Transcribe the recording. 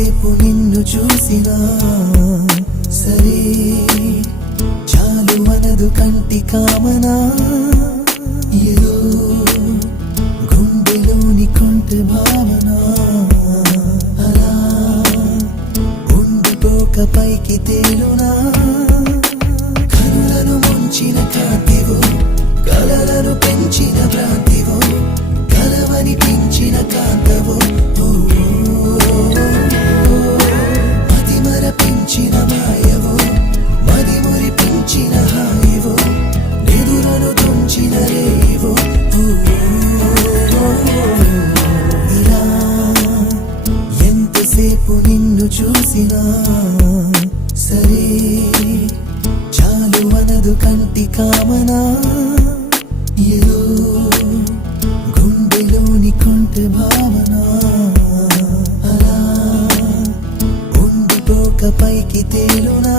ఎంతసేపు నిన్ను చూసినా సరే చాలు మనదు కంటి కామనా ఏదో గుండెలోని కొంటె భావన అలా ఉండిపోక పైకి తేలునా కనులను ముంచిన కాంతివో కలలను పెంచిన భ్రాంతివో కలవని పెంచిన కాంతవో మది మరపించిన మాయవో మది మురిపించిన హాయివో నిదురను తుంచిన రేవో ఇలా ఎంతసేపు నిన్ను చూసినా సరే చాలు మనదు కంటి కామనా ఏదో గుండెలోని కొంటె భావన అలా ఉండిపోక పైకి తేలునా